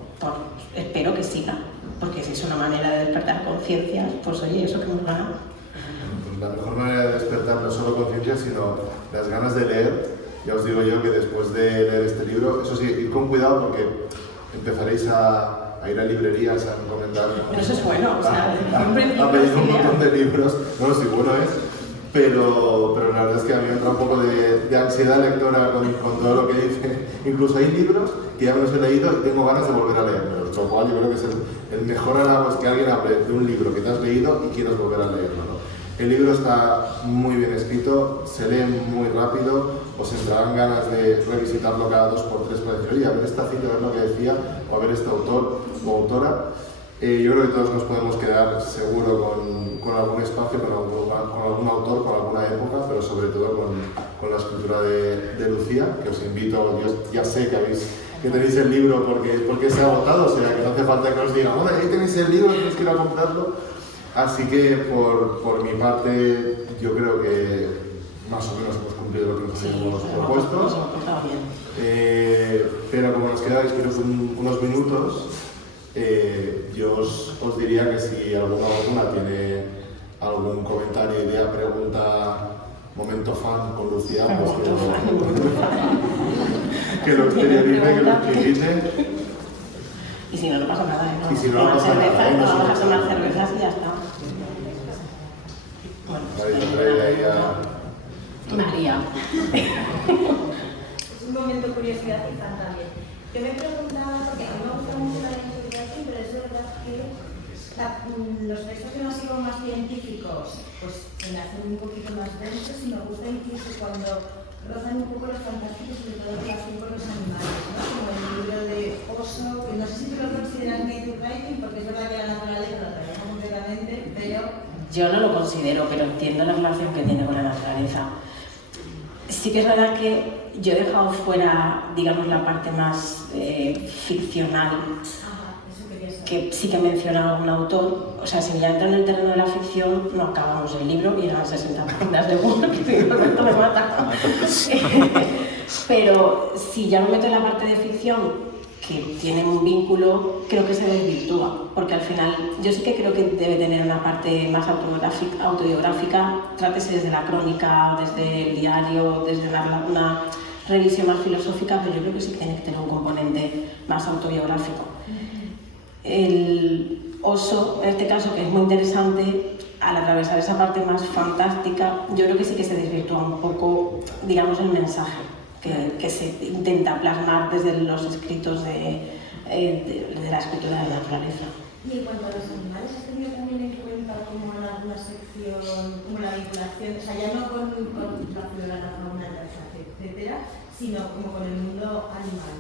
espero que siga, porque si es una manera de despertar conciencias, pues oye, eso que hemos ganado. Pues la mejor manera de despertar no solo conciencia, sino las ganas de leer. Ya os digo yo que después de leer este libro, eso sí, ir con cuidado porque empezaréis a ir a librerías a recomendar. Pero eso es bueno, o sea, a pedir un montón de libros. No, sí, bueno es, pero la verdad es que a mí me entra un poco de ansiedad lectora con todo lo que dice. Incluso hay libros que ya me los he leído y tengo ganas de volver a leerlos, lo cual yo creo que es el mejor halago, es que alguien hable de un libro que te has leído y quieras volver a leerlo, ¿no? El libro está muy bien escrito, se lee muy rápido, os entrarán ganas de revisitarlo cada 2 por 3 para decir, oye, a ver esta cita, a ver lo que decía, o a ver este autor o autora. Yo creo que todos nos podemos quedar seguro con algún espacio, con algún autor, con alguna época, pero sobre todo con la escritura de Lucía, que os invito, yo ya sé que tenéis el libro porque se ha agotado, o sea que no hace falta que os diga, bueno, ahí tenéis el libro, tenéis que ir a comprarlo. Así que por mi parte yo creo que más o menos hemos cumplido lo que nos hemos propuesto. Pero como nos quedáis creo que unos minutos, yo os diría que si alguna tiene algún comentario, idea, pregunta, momento fan con Lucía, pues que lo exteriorice, que lo explique. Y si no, no pasa nada, ¿eh? Y si no, no pasa nada, ¿eh? Vamos a tomar cervezas y ya está. María. Es un momento de curiosidad y fan también. Yo me preguntaba, porque a mí me gusta mucho la investigación, pero es verdad que los textos que no han sido más científicos, pues se me hacen un poquito más densos, y me gusta incluso cuando rozan un poco los fantásticos, sobre todo en relación con los animales, ¿no? Como el libro de Oso, que no sé si tú lo consideras nature writing, porque es verdad que la naturaleza lo trabaja completamente, pero... Yo no lo considero, pero entiendo la relación que tiene con la naturaleza. Sí que es verdad que yo he dejado fuera, digamos, la parte más ficcional, que sí que he mencionado a un autor. O sea, si ya entra en el terreno de la ficción, no acabamos el libro y eran 60 páginas de Word, que de momento me mata. Pero si ya me meto en la parte de ficción, que tiene un vínculo, creo que se desvirtúa, porque al final yo sí que creo que debe tener una parte más autobiográfica, trátese desde la crónica, desde el diario, desde una revisión más filosófica, pero yo creo que sí que tiene que tener un componente más autobiográfico. El Oso, en este caso, que es muy interesante, al atravesar esa parte más fantástica, yo creo que sí que se desvirtúa un poco, digamos, el mensaje que se intenta plasmar desde los escritos de la escritura de la naturaleza. Y en cuanto a los animales, ¿has tenido también en cuenta como en alguna sección, como la vinculación, o sea, ya no con la flora, la fauna, etcétera, sino como con el mundo animal?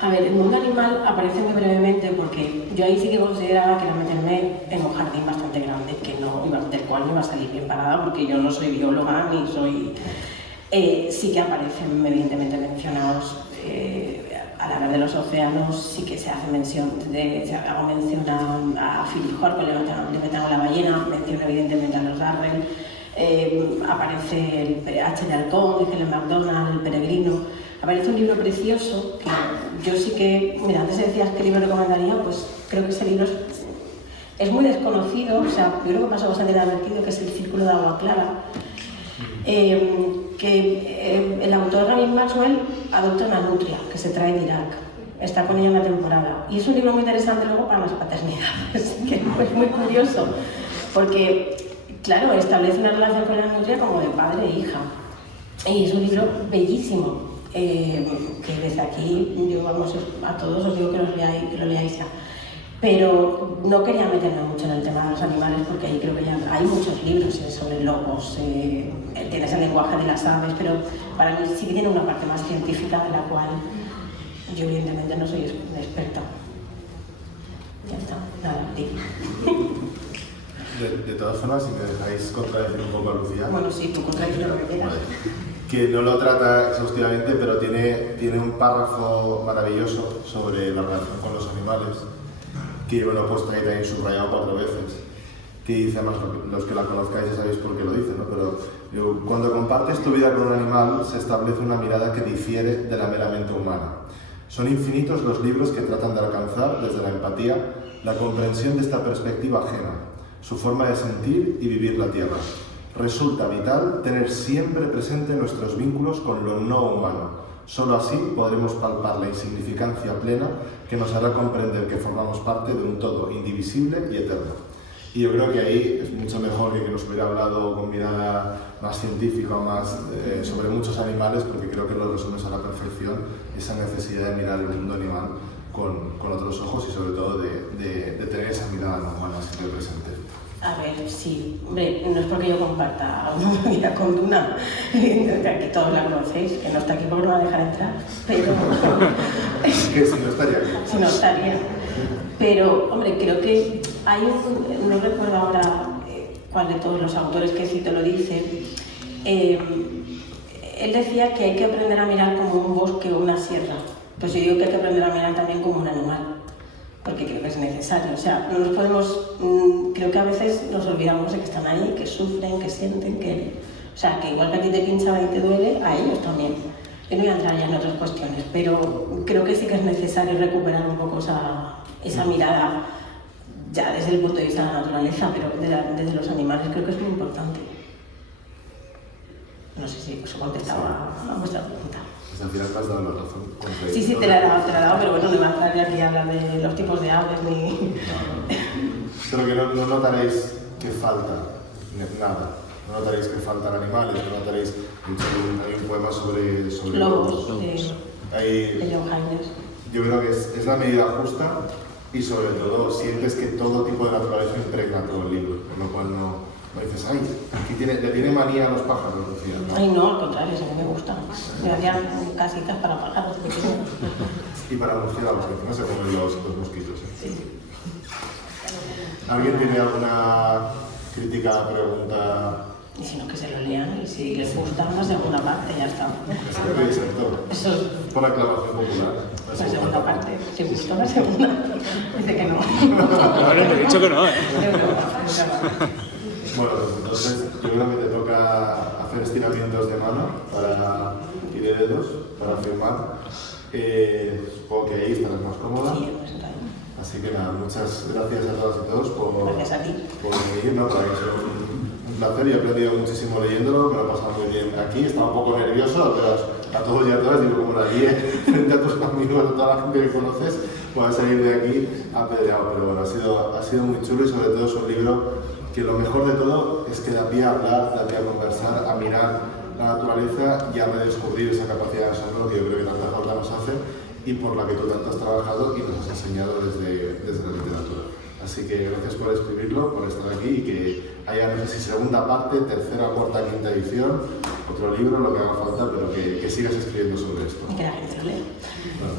A ver, el mundo animal aparece muy brevemente porque yo ahí sí que consideraba que era meterme en un jardín bastante grande, del cual no iba a salir bien parada porque yo no soy bióloga ni soy... sí que aparecen evidentemente mencionados al hablar de los océanos sí que se hace mención, hago mención a Philip Horton, le metamos la ballena, menciono evidentemente a los Darrell, aparece el H. de Halcón, dice el McDonald, El peregrino, aparece un libro precioso que yo sí que, mira, antes decías qué libro recomendaría, pues creo que ese libro es muy desconocido, o sea, yo creo que pasó bastante inadvertido, que es El círculo de agua clara, que el autor Ramin Maxwell adopta una nutria que se trae de Irak, está con ella en la temporada, y es un libro muy interesante luego para las paternidades, que es muy curioso, porque, claro, establece una relación con la nutria como de padre e hija, y es un libro bellísimo, que desde aquí, yo vamos, a todos os digo que lo leáis ya. Pero no quería meterme mucho en el tema de los animales porque ahí creo que ya hay muchos libros sobre lobos, tienes el lenguaje de las aves, pero para mí sí que tiene una parte más científica de la cual yo evidentemente no soy experta. Ya está, nada, sí. De todas formas, si me dejáis contradecir un poco a Lucía. Bueno, sí, tú contradices lo que quieras. Que no lo trata exhaustivamente, pero tiene un párrafo maravilloso sobre la relación con los animales, que yo me lo he puesto ahí también subrayado 4 veces, que dice, además, los que la conozcáis ya sabéis por qué lo dice, ¿no? Pero digo, cuando compartes tu vida con un animal, se establece una mirada que difiere de la meramente humana. Son infinitos los libros que tratan de alcanzar, desde la empatía, la comprensión de esta perspectiva ajena, su forma de sentir y vivir la tierra. Resulta vital tener siempre presente nuestros vínculos con lo no humano. Solo así podremos palpar la insignificancia plena que nos hará comprender que formamos parte de un todo indivisible y eterno. Y yo creo que ahí es mucho mejor que nos hubiera hablado con mirada más científica o más sobre muchos animales, porque creo que lo resumes a la perfección, esa necesidad de mirar el mundo animal con otros ojos y sobre todo de tener esa mirada no humana siempre presente. A ver, sí, hombre, no es porque yo comparta una vida con Duna, que todos la conocéis, que no está aquí porque no va a dejar entrar, pero... Que si no estaría aquí. Si no estaría. Pero, hombre, creo que hay no recuerdo ahora cuál de todos los autores que cito lo dice, él decía que hay que aprender a mirar como un bosque o una sierra, pues yo digo que hay que aprender a mirar también como un animal. Porque creo que es necesario, o sea, no nos podemos, creo que a veces nos olvidamos de que están ahí, que sufren, que sienten, o sea, que igual que a ti te pincha y te duele, a ellos también. Yo no voy a entrar ya en otras cuestiones, pero creo que sí que es necesario recuperar un poco esa mirada, ya desde el punto de vista de la naturaleza, pero desde los animales creo que es muy importante. No sé si os he contestado a vuestra pregunta. Al final me has dado la razón. Sí, te la he dado, pero bueno, no me va a entrar aquí a hablar de los tipos de aves ni... Pero que no notaréis que falta nada. No notaréis que faltan animales, no notaréis... Hay un poema sobre lobos. De John Hines. Yo creo que es la medida justa y sobre todo sientes que todo tipo de naturaleza impregna todo el libro, con lo cual no dices, ay, aquí le tiene manía a los pájaros, decía, ¿no? Ay, no, al contrario, a mí me gusta. Yo hacía casitas para pájaros. Y para murciélagos, que encima se comen los mosquitos. Sí. ¿Alguien tiene alguna crítica, pregunta? Y si no, que se lo lean y si les gusta una segunda parte, ya está. Exacto. Eso es por aclamación popular. la segunda parte. Si gustó la segunda, dice que no. No, le he dicho que no, Bueno, pues entonces yo creo que te toca hacer estiramientos de mano y de dedos para firmar. Supongo que ahí estarás más cómoda. Sí, pues está bien. Así que nada, muchas gracias a todas y todos por Gracias a ti. venir, ¿no? Para que sea un placer. Yo he aprendido muchísimo leyéndolo, me lo he pasado muy bien aquí. Estaba un poco nervioso, pero a todos y a todas, digo, como la guía frente a tus amigos, a toda la gente que conoces, voy a salir de aquí apedreado. Pero bueno, ha sido muy chulo y sobre todo es un libro que lo mejor de todo es que da pie a hablar, da pie a conversar, a mirar la naturaleza y a redescubrir esa capacidad de asombro que yo creo que tanta falta nos hace y por la que tú tanto has trabajado y nos has enseñado desde la literatura. Así que gracias por escribirlo, por estar aquí y que haya, no sé si segunda parte, tercera, cuarta, quinta edición, otro libro, lo que haga falta, pero que sigas escribiendo sobre esto. Y que la gente lo lea. Bueno.